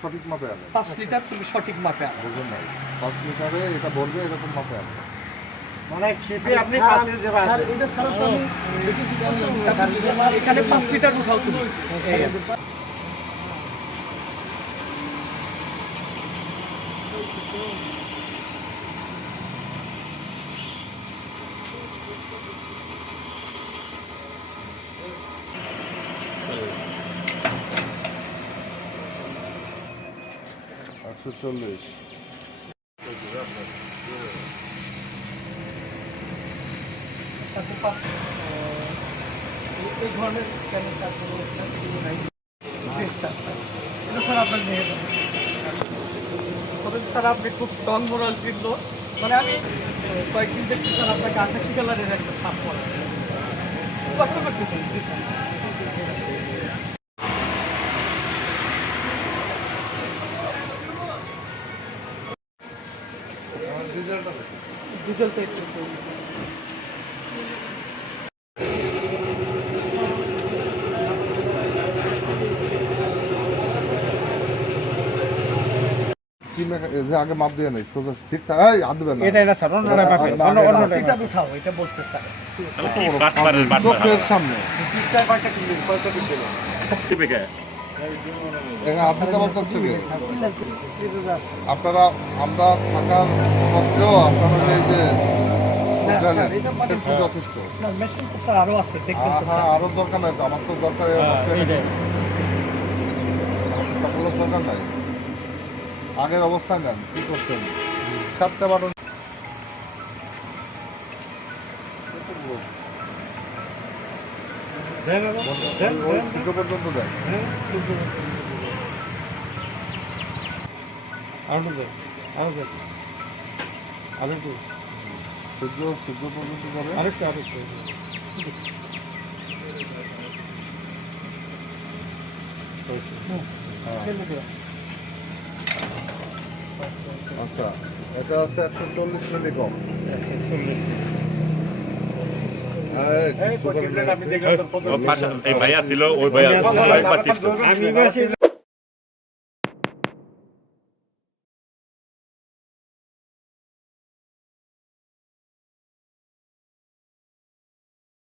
সঠিক মাপে আনে 5 লিটার তুমি সঠিক মাপে আনো। বুঝুন না 5 লিটারে এটা বলবে এরকম মাপে আনে মানে খেপে আপনি 5 লিটার আসে এটা ছাড়া তো আমি দেখেছি এখানে 5 লিটার উঠাও তুমি। $140 এই ধরনের চ্যানেল নাই এটা স্যার আপনার নিয়ে যাবেন। তবে স্যার আপনি খুব স্ট্রং মোরাল দিল, মানে আমি কয়েকদিন দেখছি স্যার আপনাকে 88 কালারের একটা সাপ পরা কত করতেছেন। ডিজেলটা একটু আগে মাপ দিয়ে নেই সোজা ঠিকঠাক হাত দেবেন না এটা স্যার অন্যটা পাবেন এটা উঠাও, এটা বলছে স্যার। চোখের সামনে এখানে হাত দিতে বলতেছে আপনারা আমরা থাকার সত্ত্বেও আপনারা এই যে যথেষ্ট মেশিন তো স্যার আরো আছে, দেখবেন তো স্যার। আরো দরকার নাই তো আমার তো দরকার সকলের দরকার নাই আগের অবস্থায় নেন কি করছেন 7টা বাটন পর্যন্ত দেন সূর্য পর্যন্ত যাবে আচ্ছা এটা আছে 140 মিলি কম আপনি দেখলেন ভাইয়া ছিল ওই ভাইয়া